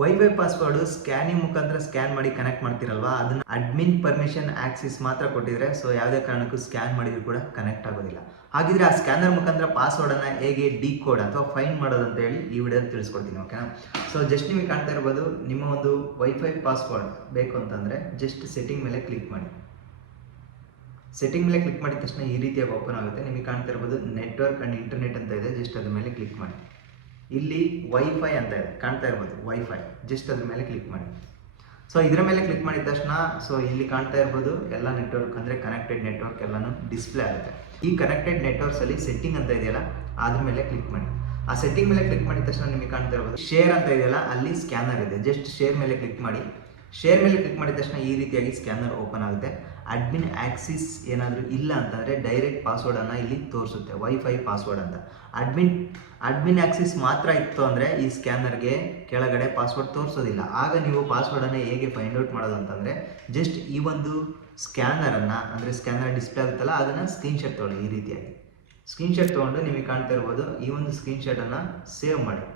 Wifi password scanning ಮುಖಾಂತರ scan ಮಾಡಿ connect ಮಾಡ್ತಿರಲ್ವಾ, ಅದನ್ನ ಅಡ್ಮಿನ್ ಪರ್ಮಿಷನ್ ಆಕ್ಸಿಸ್ ಮಾತ್ರ ಕೊಟ್ಟಿದ್ರೆ ಸೊ ಯಾವುದೇ ಕಾರಣಕ್ಕೂ ಸ್ಕ್ಯಾನ್ ಮಾಡಿದ್ರು ಕೂಡ ಕನೆಕ್ಟ್ ಆಗೋದಿಲ್ಲ. ಹಾಗಿದ್ರೆ ಆ ಸ್ಕ್ಯಾನರ್ ಮುಖಾಂತರ ಪಾಸ್ವರ್ಡ್ ಅನ್ನ ಹೇಗೆ ಡಿಕೋಡ್ ಅಥವಾ ಫೈಂಡ್ ಮಾಡೋದು ಅಂತ ಹೇಳಿ ಈ ವಿಡಿಯೋದಲ್ಲಿ ತಿಳಿಸ್ಕೊಡ್ತೀನಿ. ಓಕೆನಾ? ಸೊ ಜಸ್ಟ್ ನಿಮಗೆ ಕಾಣ್ತಾ ಇರ್ಬೋದು, ನಿಮ್ಮ ಒಂದು ವೈಫೈ ಪಾಸ್ವರ್ಡ್ ಬೇಕು ಅಂತಂದ್ರೆ ಜಸ್ಟ್ ಸೆಟ್ಟಿಂಗ್ ಮೇಲೆ ಕ್ಲಿಕ್ ಮಾಡಿ. ಸೆಟ್ಟಿಂಗ್ ಮೇಲೆ ಕ್ಲಿಕ್ ಮಾಡಿದ ತಕ್ಷಣ ಈ ರೀತಿಯಾಗಿ ಓಪನ್ ಆಗುತ್ತೆ. ನಿಮಗೆ ಕಾಣ್ತಾ ಇರ್ಬೋದು ನೆಟ್ವರ್ಕ್ ಅಂಡ್ ಇಂಟರ್ನೆಟ್ ಅಂತ ಇದೆ, ಜಸ್ಟ್ ಅದ್ರ ಮೇಲೆ ಕ್ಲಿಕ್ ಮಾಡಿ. ಇಲ್ಲಿ ವೈಫೈ ಅಂತ ಇದೆ, ಕಾಣ್ತಾ ಇರ್ಬೋದು ವೈಫೈ, ಜಸ್ಟ್ ಅದ್ರ ಮೇಲೆ ಕ್ಲಿಕ್ ಮಾಡಿ. ಸೊ ಇದರ ಮೇಲೆ ಕ್ಲಿಕ್ ಮಾಡಿದ ತಕ್ಷಣ ಸೊ ಇಲ್ಲಿ ಕಾಣ್ತಾ ಇರ್ಬೋದು ಎಲ್ಲ ನೆಟ್ವರ್ಕ್ ಅಂದರೆ ಕನೆಕ್ಟೆಡ್ ನೆಟ್ವರ್ಕ್ ಎಲ್ಲಾನು ಡಿಸ್ಪ್ಲೇ ಆಗುತ್ತೆ. ಈ ಕನೆಕ್ಟೆಡ್ ನೆಟ್ವರ್ಕ್ಸ್ ಅಲ್ಲಿ ಸೆಟ್ಟಿಂಗ್ ಅಂತ ಇದೆಯಲ್ಲ ಅದ್ರ ಮೇಲೆ ಕ್ಲಿಕ್ ಮಾಡಿ. ಆ ಸೆಟ್ಟಿಂಗ್ ಮೇಲೆ ಕ್ಲಿಕ್ ಮಾಡಿದ ತಕ್ಷಣ ನಿಮಗೆ ಕಾಣ್ತಾ ಇರ್ಬೋದು ಶೇರ್ ಅಂತ ಇದೆಯಲ್ಲ, ಅಲ್ಲಿ ಸ್ಕ್ಯಾನರ್ ಇದೆ, ಜಸ್ಟ್ ಶೇರ್ ಮೇಲೆ ಕ್ಲಿಕ್ ಮಾಡಿ. ಶೇರ್ ಮೇಲೆ ಕ್ಲಿಕ್ ಮಾಡಿದ ತಕ್ಷಣ ಈ ರೀತಿಯಾಗಿ ಸ್ಕ್ಯಾನರ್ ಓಪನ್ ಆಗುತ್ತೆ. ಅಡ್ಮಿನ್ ಆಕ್ಸಿಸ್ ಏನಾದರೂ ಇಲ್ಲ ಅಂತಂದರೆ ಡೈರೆಕ್ಟ್ ಪಾಸ್ವರ್ಡನ್ನು ಇಲ್ಲಿ ತೋರಿಸುತ್ತೆ, ವೈಫೈ ಪಾಸ್ವರ್ಡ್ ಅಂತ. ಅಡ್ಮಿನ್ ಆಕ್ಸಿಸ್ ಮಾತ್ರ ಇತ್ತು ಅಂದರೆ ಈ ಸ್ಕ್ಯಾನರ್ಗೆ ಕೆಳಗಡೆ ಪಾಸ್ವರ್ಡ್ ತೋರಿಸೋದಿಲ್ಲ. ಆಗ ನೀವು ಪಾಸ್ವರ್ಡನ್ನು ಹೇಗೆ ಫೈಂಡ್ ಔಟ್ ಮಾಡೋದು ಅಂತಂದರೆ ಜಸ್ಟ್ ಈ ಒಂದು ಸ್ಕ್ಯಾನರನ್ನು ಅಂದರೆ ಸ್ಕ್ಯಾನರ್ ಡಿಸ್ಪ್ಲೇ ಆಗುತ್ತಲ್ಲ ಅದನ್ನು ಸ್ಕ್ರೀನ್ಶಾಟ್ ತೊಗೊಳ್ಳಿ. ಈ ರೀತಿಯಾಗಿ ಸ್ಕ್ರೀನ್ಶಾಟ್ ತೊಗೊಂಡು ನಿಮಗೆ ಕಾಣ್ತಾ ಇರ್ಬೋದು ಈ ಒಂದು ಸ್ಕ್ರೀನ್ಶಾಟನ್ನು ಸೇವ್ ಮಾಡಿ,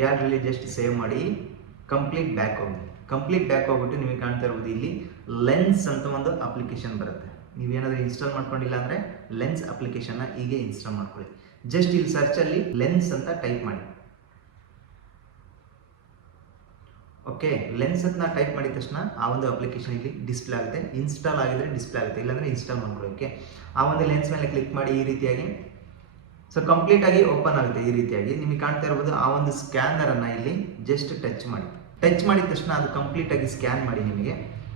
ಗ್ಯಾಲರಿಲಿ ಜಸ್ಟ್ ಸೇವ್ ಮಾಡಿ. ಕಂಪ್ಲೀಟ್ ಬ್ಯಾಕ್ ಹೋಗ್ಬಿಟ್ಟು ನಿಮಗೆ ಕಾಣ್ತಾ ಇರ್ಬೋದು ಇಲ್ಲಿ ಲೆನ್ಸ್ ಅಂತ ಒಂದು ಅಪ್ಲಿಕೇಶನ್ ಬರುತ್ತೆ. ನೀವೇನಾದರೂ ಇನ್ಸ್ಟಾಲ್ ಮಾಡ್ಕೊಂಡಿಲ್ಲ ಅಂದರೆ ಲೆನ್ಸ್ ಅಪ್ಲಿಕೇಶನ್ನ ಹೀಗೆ ಇನ್ಸ್ಟಾಲ್ ಮಾಡ್ಕೊಳ್ಳಿ. ಜಸ್ಟ್ ಇಲ್ಲಿ ಸರ್ಚಲ್ಲಿ ಲೆನ್ಸ್ ಅಂತ ಟೈಪ್ ಮಾಡಿ. ಓಕೆ, ಲೆನ್ಸ್ ಅಂತ ಟೈಪ್ ಮಾಡಿದ ತಕ್ಷಣ ಆ ಒಂದು ಅಪ್ಲಿಕೇಶನ್ ಇಲ್ಲಿ ಡಿಸ್ಪ್ಲೇ ಆಗುತ್ತೆ. ಇನ್ಸ್ಟಾಲ್ ಆಗಿದ್ರೆ ಡಿಸ್ಪ್ಲೇ ಆಗುತ್ತೆ, ಇಲ್ಲಾಂದರೆ ಇನ್ಸ್ಟಾಲ್ ಮಾಡ್ಕೊಳ್ಳಿ. ಓಕೆ, ಆ ಒಂದು ಲೆನ್ಸ್ ಮೇಲೆ ಕ್ಲಿಕ್ ಮಾಡಿ ಈ ರೀತಿಯಾಗಿ ಸೊ ಕಂಪ್ಲೀಟ್ ಆಗಿ ಓಪನ್ ಆಗುತ್ತೆ. ಈ ರೀತಿಯಾಗಿ ನಿಮಗೆ ಕಾಣ್ತಾ ಇರ್ಬೋದು ಆ ಒಂದು ಸ್ಕ್ಯಾನರನ್ನು ಇಲ್ಲಿ ಜಸ್ಟ್ ಟಚ್ ಮಾಡಿದ ತಕ್ಷಣ ಅದು ಕಂಪ್ಲೀಟ್ ಆಗಿ ಸ್ಕ್ಯಾನ್ ಮಾಡಿ ನಿಮಗೆ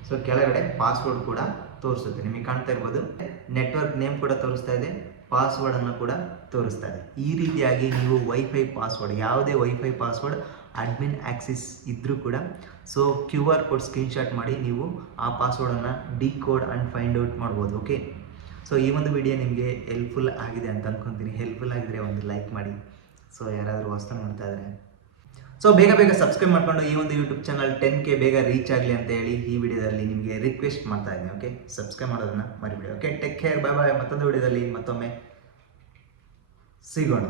ಸೊ ಕೆಳಗಡೆ ಪಾಸ್ವರ್ಡ್ ಕೂಡ ತೋರಿಸುತ್ತೆ. ನಿಮಗೆ ಕಾಣ್ತಾ ಇರ್ಬೋದು ನೆಟ್ವರ್ಕ್ ನೇಮ್ ಕೂಡ ತೋರಿಸ್ತಾ ಇದೆ, ಪಾಸ್ವರ್ಡ್ ಅನ್ನು ಕೂಡ ತೋರಿಸ್ತಾ ಇದೆ. ಈ ರೀತಿಯಾಗಿ ನೀವು ವೈಫೈ ಪಾಸ್ವರ್ಡ್, ಯಾವುದೇ ವೈಫೈ ಪಾಸ್ವರ್ಡ್ ಅಡ್ಮಿನ್ ಆಕ್ಸಿಸ್ ಇದ್ರೂ ಕೂಡ ಸೊ QR ಕೋಡ್ ಸ್ಕ್ರೀನ್ಶಾಟ್ ಮಾಡಿ ನೀವು ಆ ಪಾಸ್ವರ್ಡನ್ನು ಡಿಕೋಡ್ ಅಂಡ್ ಫೈಂಡ್ ಔಟ್ ಮಾಡ್ಬೋದು. ಓಕೆ, ಸೊ ಈ ಒಂದು ವಿಡಿಯೋ ನಿಮಗೆ ಹೆಲ್ಪ್ಫುಲ್ ಆಗಿದೆ ಅಂತ ಅಂದ್ಕೊತೀನಿ. ಹೆಲ್ಪ್ಫುಲ್ ಆಗಿದ್ರೆ ಒಂದು ಲೈಕ್ ಮಾಡಿ. ಸೊ ಯಾರಾದರೂ ಹೊಸ್ತಾಗಿ ನೋಡ್ತಾ ಇದ್ದಾರೆ ಸೊ ಬೇಗ ಸಬ್ಸ್ಕ್ರೈಬ್ ಮಾಡ್ಕೊಂಡು ಈ ಒಂದು ಯೂಟ್ಯೂಬ್ ಚಾನಲ್ 10K ಬೇಗ ರೀಚ್ ಆಗಲಿ ಅಂತ ಹೇಳಿ ಈ ವಿಡಿಯೋದಲ್ಲಿ ನಿಮಗೆ ರಿಕ್ವೆಸ್ಟ್ ಮಾಡ್ತಾ ಇದ್ದೀನಿ. ಓಕೆ, ಸಬ್ಸ್ಕ್ರೈಬ್ ಮಾಡೋದನ್ನ ಮರಿಬೇಡಿ. ಓಕೆ, ಟೇಕ್ ಕೇರ್, ಬಾಯ್. ಮತ್ತೊಂದು ವಿಡಿಯೋದಲ್ಲಿ ಮತ್ತೊಮ್ಮೆ ಸಿಗೋಣ.